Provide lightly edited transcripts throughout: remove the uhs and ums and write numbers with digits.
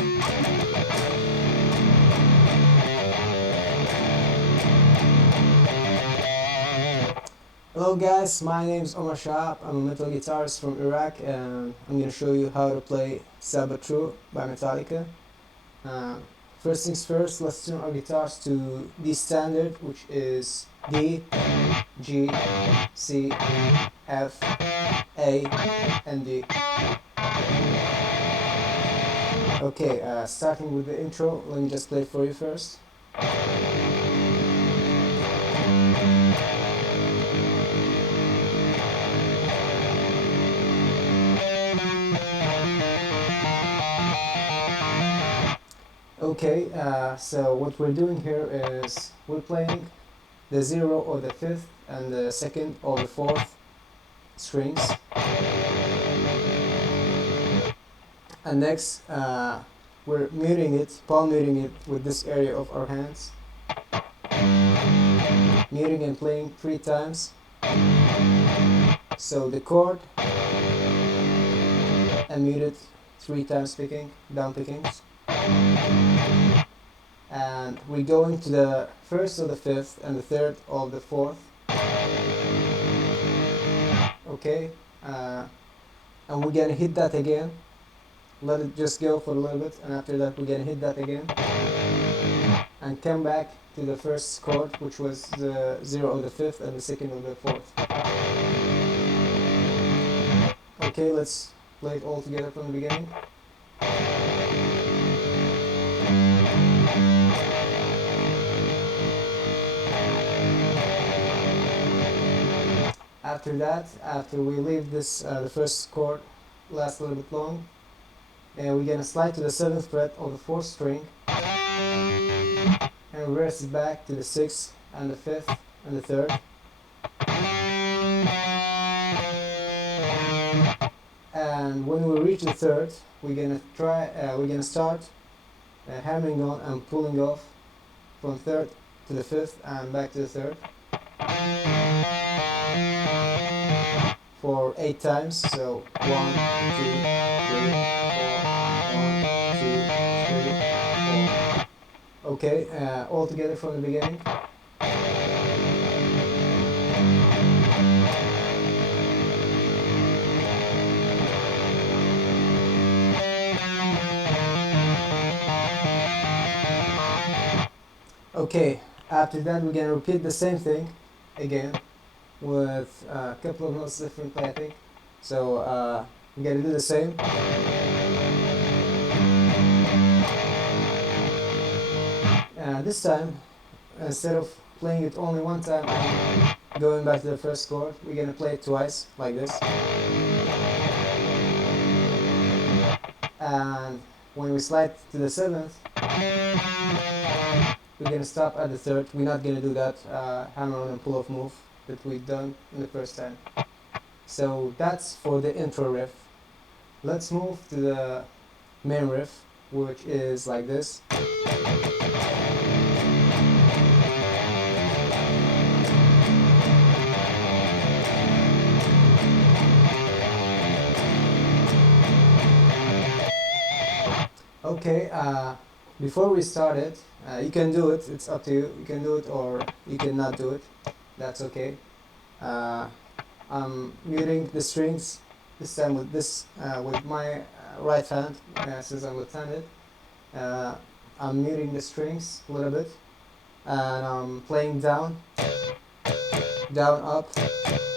Hello guys, my name is Omar Shahab. I'm a metal guitarist from Iraq and I'm going to show you how to play True by Metallica. Uh, First things first, let's tune our guitars to D standard, which is D, G, C, F, A, and D. Okay, starting with the intro, let me just play it for you first. Okay, so what we're doing here is we're playing the 0 or the 5th and the 2nd or the 4th strings. And next, we're muting it, palm muting it with this area of our hands. Muting and playing 3 times. So the chord and mute it 3 times picking, down pickings. And we're going to the 1st of the 5th and the 3rd of the 4th. Okay, and we're gonna hit that again. Let it just go for a little bit, and after that we're gonna hit that again and come back to the first chord, which was the 0 of the 5th and the 2nd of the 4th. Okay, let's play it all together from the beginning. After that, after we leave this, the first chord lasts a little bit long, and we're gonna slide to the 7th fret of the 4th string and reverse it back to the 6th and the 5th and the 3rd. And when we reach the 3rd, we're gonna start hammering on and pulling off from 3rd to the 5th and back to the 3rd for 8 times. So 1, 2, 3, 4, 1, 2, 3, 4. Okay, all together from the beginning. Okay, after that we're gonna repeat the same thing again with a couple of notes differently, I think. So we're gonna do the same. This time, instead of playing it only one time and going back to the first chord, we're gonna play it twice, like this. And when we slide to the 7th, we're gonna stop at the 3rd. We're not gonna do that hammer on and pull off move that we've done in the first time. So that's for the intro riff. Let's move to the main riff, which is like this. Okay, before we start it, you can do it, it's up to you. You can do it or you cannot do it, that's okay. I'm muting the strings this time with this with my right hand, since I'm left-handed. I'm muting the strings a little bit, and I'm playing down, down, up,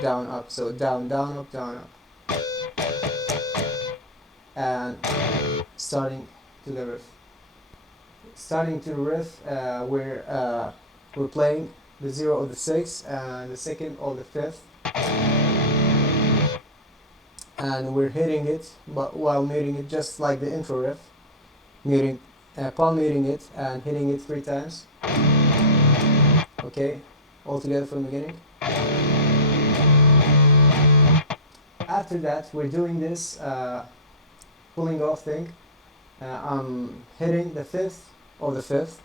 down, up. So down, down, up, down, up, and starting to the riff. Starting to the riff, we're playing the 0 of the 6th and the 2nd of the 5th, and we're hitting it, but while muting it just like the intro riff, muting, palm muting it and hitting it 3 times. Okay, all together from the beginning. After that, we're doing this pulling off thing. I'm hitting the 5th of the 5th.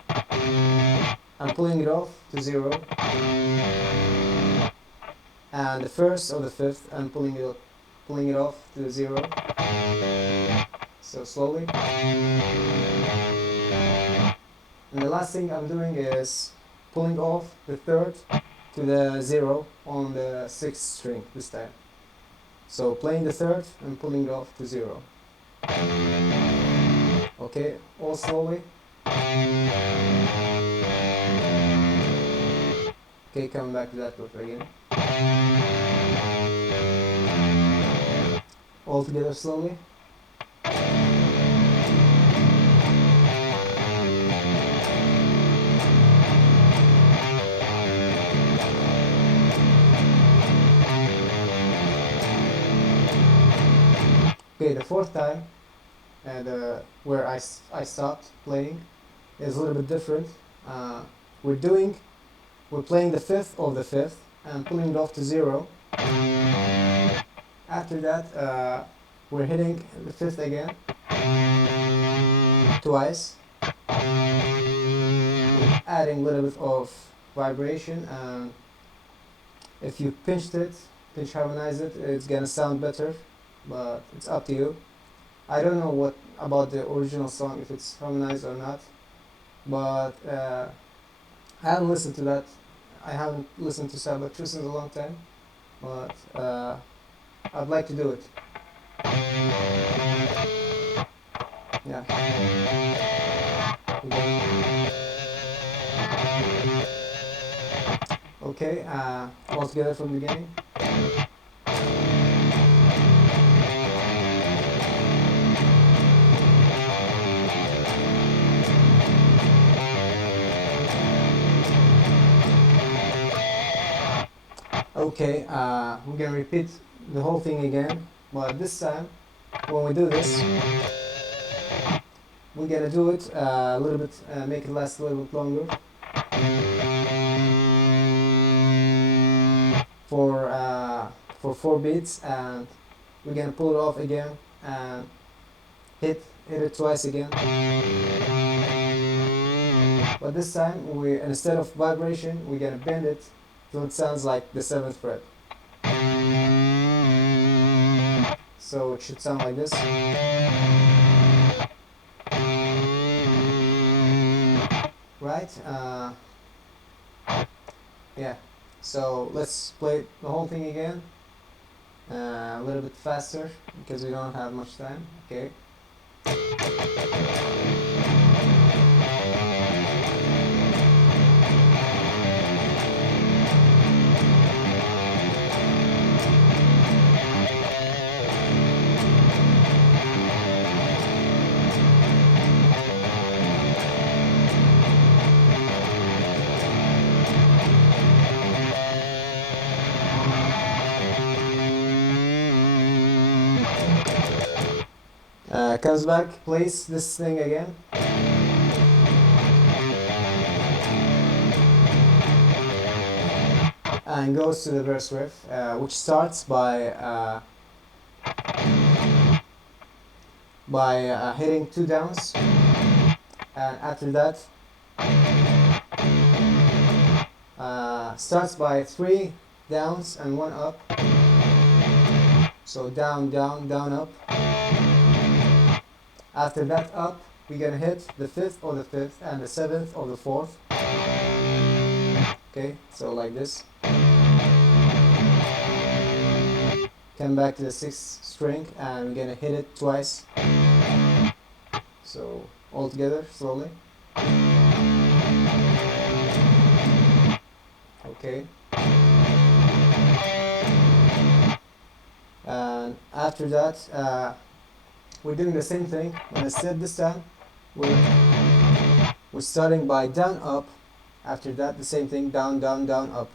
I'm pulling it off to 0. And the 1st of the 5th, I'm pulling it off to 0. So slowly. And the last thing I'm doing is pulling off the third to the 0 on the 6th string this time. So playing the third and pulling it off to 0. Okay, all slowly. Okay, coming back to that riff again. All together slowly. Okay, the fourth time, and where I stopped playing, is a little bit different. Uh, we're playing the fifth of the fifth and pulling it off to 0. After that, we're hitting the fifth again, twice, adding a little bit of vibration, and if you pinch harmonize it, it's gonna sound better, but it's up to you. I don't know what about the original song, if it's harmonized or not, but I haven't listened to that. I haven't listened to Sabbath Truth in a long time, but I'd like to do it. Yeah. Okay, all together from the beginning. Okay, we're gonna repeat the whole thing again, but this time, when we do this, we're gonna do it a little bit, make it last a little bit longer. For 4 beats, and we're gonna pull it off again and hit it twice again. But this time, instead of vibration, we're gonna bend it so it sounds like the 7th fret. So it should sound like this. Right? Yeah. So let's play the whole thing again. A little bit faster because we don't have much time. Okay. Comes back, plays this thing again. And goes to the verse riff, which starts by hitting 2 downs, and after that starts by 3 downs and 1 up. So down, down, down, up. After that up, we're gonna hit the 5th of the 5th and the 7th of the 4th. Okay, so like this. Come back to the 6th string and we're gonna hit it twice. So all together, slowly. Okay. And after that, we're doing the same thing, but instead this time we're starting by down, up. After that, the same thing, down, down, down, up.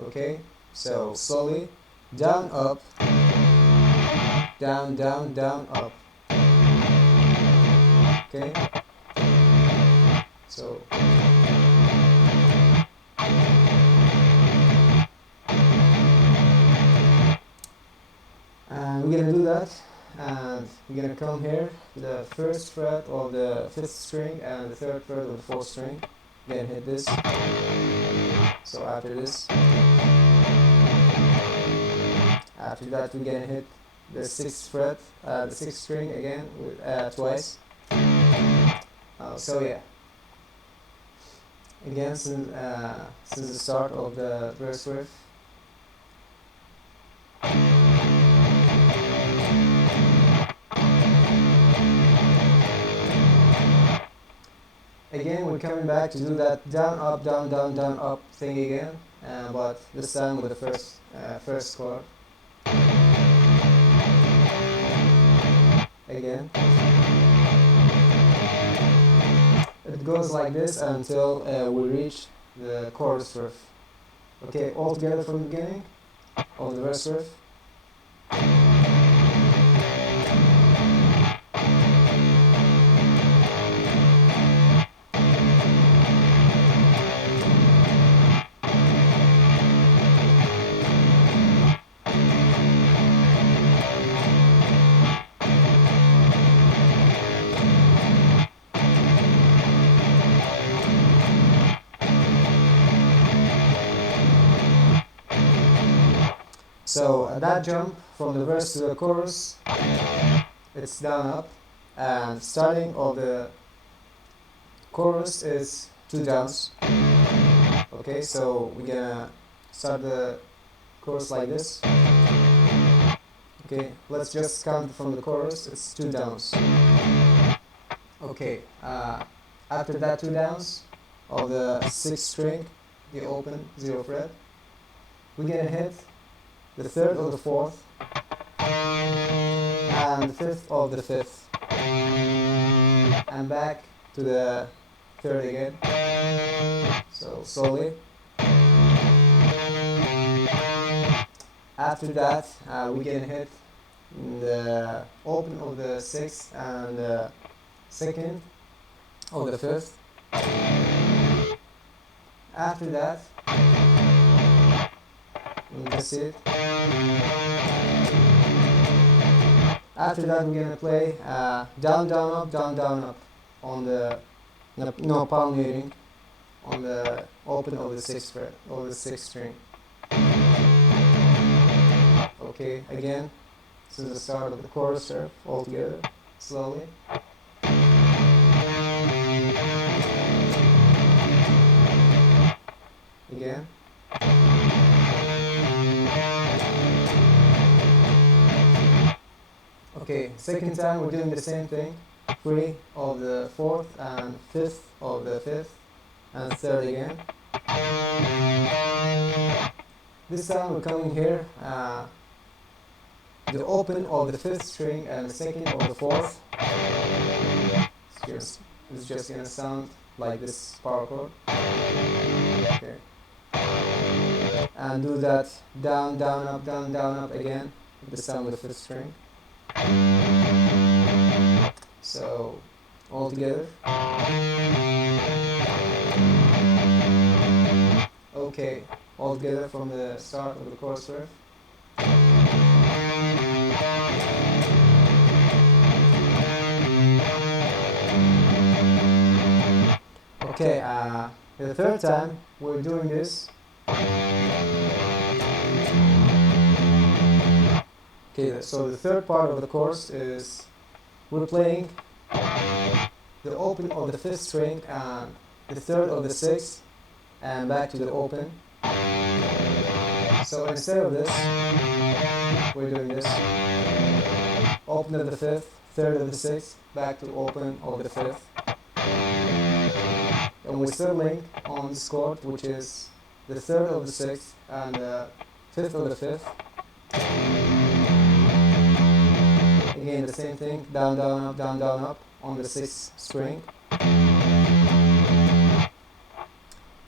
Okay, so slowly, down, up, down, down, down, up. Okay, so and we're gonna do that, and we're gonna come here to the 1st fret of the 5th string and the 3rd fret of the 4th string. Then hit this. So after that we're gonna hit the sixth fret, the sixth string again with, twice. So yeah, again since the start of the verse riff. Again, we're coming back to do that down, up, down, down, down, up thing again, but this time with the first chord. Again. It goes like this until we reach the chorus riff. Okay, all together from the beginning of the verse riff. So that jump from the verse to the chorus, it's down up, and starting of the chorus is 2 downs. Okay, so we're gonna start the chorus like this. Okay, let's just count from the chorus, it's 2 downs. Okay, after that 2 downs of the 6th string, the open 0 fret, we're gonna hit the 3rd of the 4th and the 5th of the 5th, and back to the 3rd again. So slowly. After that, we can hit the open of the 6th and the 2nd of the 5th. After that, that's it. After that, we're gonna play down, down, up, down, down, up on the no palmating on the open of the 6th fret or the 6th string. Okay, again, this is the start of the chorus riff all together, slowly. Again. Okay, second time we're doing the same thing. 3 of the 4th and 5th of the 5th and 3rd again. This time we're coming here, the open of the 5th string and the 2nd of the 4th. It's just gonna sound like this power chord. Okay. And do that down, down, up, down, down, up again, this time with the 5th string. So, all together. Okay, all together from the start of the chorus riff. Okay, the third time we're doing this. Okay, so the third part of the chorus is we're playing the open of the 5th string and the 3rd of the 6th and back to the open. So instead of this, we're doing this. Open of the 5th, 3rd of the 6th, back to open of the 5th. And we're still linked on this chord, which is the 3rd of the 6th and the 5th of the 5th. Again, the same thing, down, down, up, down, down, up on the 6th string.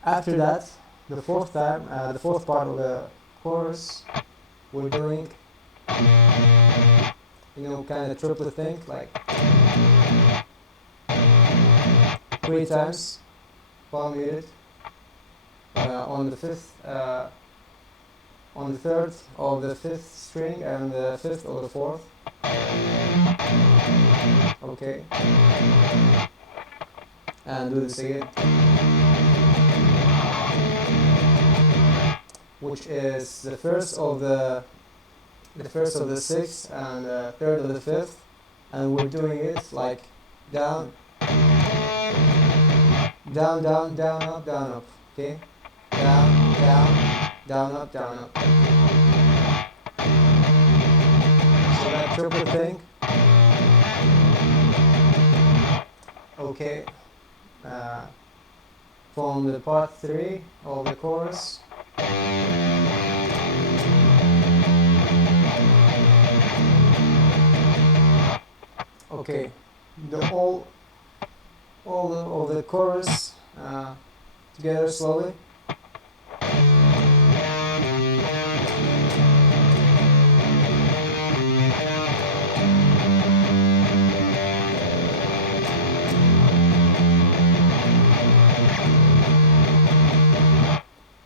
After that, the fourth time, the fourth part of the chorus, we're doing, kind of triplet thing, like 3 times, palm muted, on the 5th, on the 3rd of the 5th string and the 5th of the 4th. Okay, and do this again, which is the first of the the first of the sixth and the third of the fifth, and we're doing it like down, down, down, down, up, down, up. Okay, down, down, down, up, down, up. So that triple thing. Okay. From the part 3 of the chorus. Okay, the all of the chorus together slowly.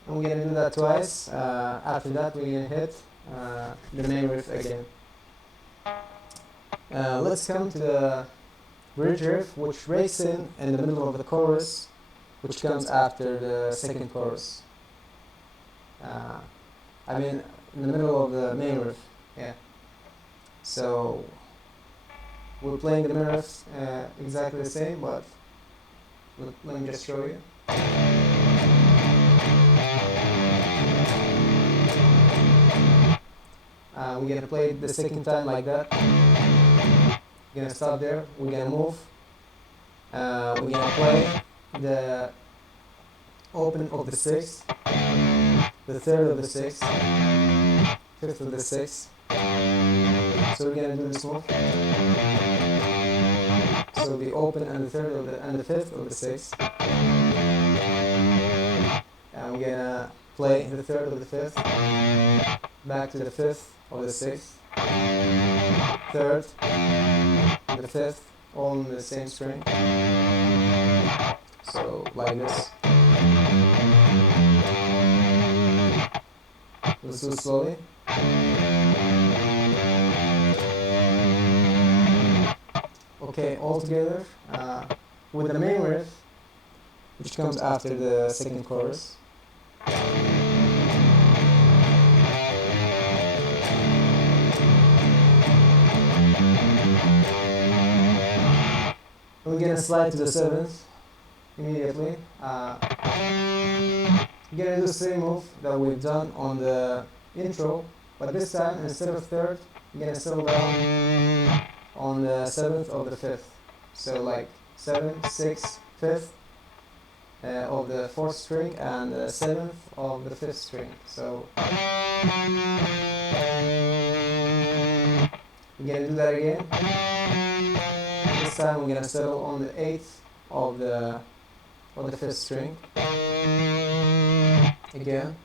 And we're gonna do that twice. After that, we're gonna hit the main riff again. Let's come to the bridge riff, which breaks in the middle of the chorus, which comes after the second chorus. I mean, in the middle of the main riff, yeah. So we're playing the main riff exactly the same, but let me just show you. We're gonna play it the second time like that. We're gonna stop there. We're gonna move. We're gonna play the open of the sixth, the third of the sixth, fifth of the sixth. So we're gonna do this move. So the open and the third of the fifth of the sixth. And we're gonna play the third of the fifth, back to the fifth of the sixth, third, the fifth, all in the same string. So like this. Let's do it slowly. Okay, all together with the main riff, which comes after the second chorus. We're gonna slide to the seventh immediately. We're gonna do the same move that we've done on the intro, but this time instead of third, we're gonna settle down on the seventh of the fifth. So like 7, 6, 5th of the fourth string and the 7th of the fifth string. So we're gonna do that again. This time we're gonna settle on the 8th of the fifth string. Again.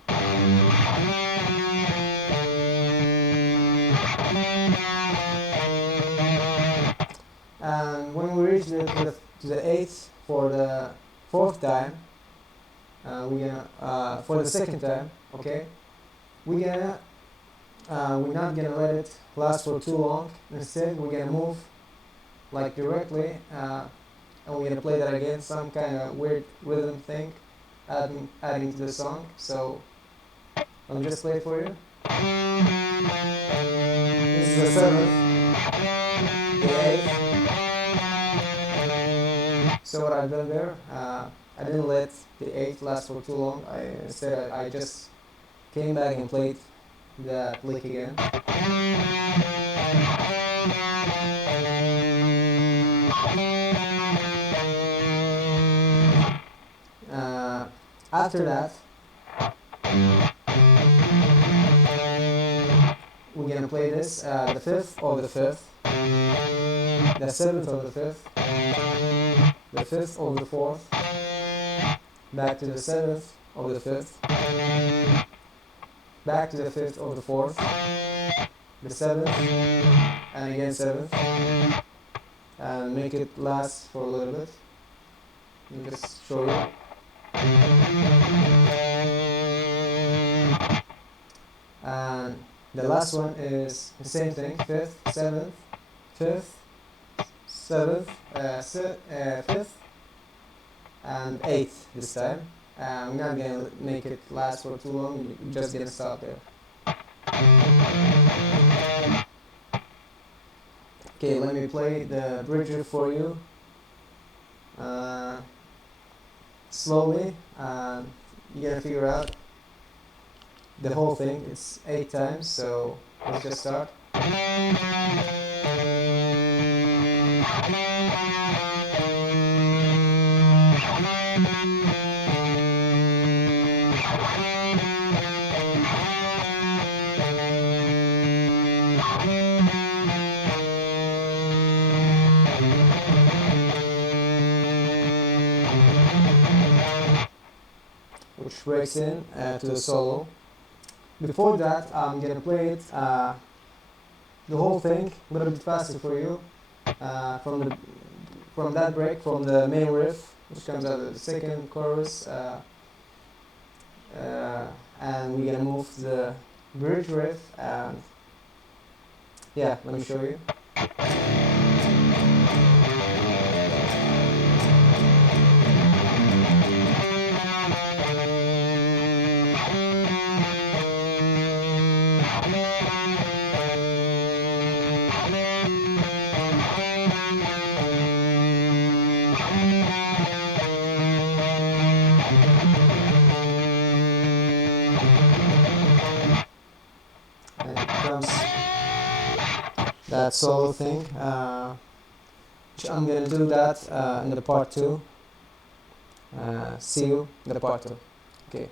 And when we reach to the 8th for the fourth time, we're gonna for the second time, okay, we're not gonna let it last for too long. Instead, we're gonna move like directly, and we're gonna play that again, some kind of weird rhythm thing, adding to the song. So I'll just play it for you. This is the 7th, the 8th. So what I've done there, I didn't let the 8th last for too long. Instead I just came back and played that lick again. After that, we're gonna play this, the 5th of the 5th, the 7th of the 5th, the 5th of the 4th, back to the 7th of the 5th, back to the 5th of the 4th, the 7th, and again 7th, and make it last for a little bit. Let me just show you. And the last one is the same thing, 5th, 7th, 5th, 7th, 5th, and 8th this time. We're not going to make it last for too long, we're just going to stop there. Okay, let me play the bridge riff for you slowly. You gotta figure out the whole thing. It's 8 times, so let's just start. Which breaks in to the solo. Before that, I'm gonna play it the whole thing a little bit faster for you from that break from the main riff, which comes out of the second chorus, and we're gonna move to the bridge riff. And yeah, let me show you. And it comes that solo thing. Which I'm gonna do that in the part 2. See you in the part 2. Okay.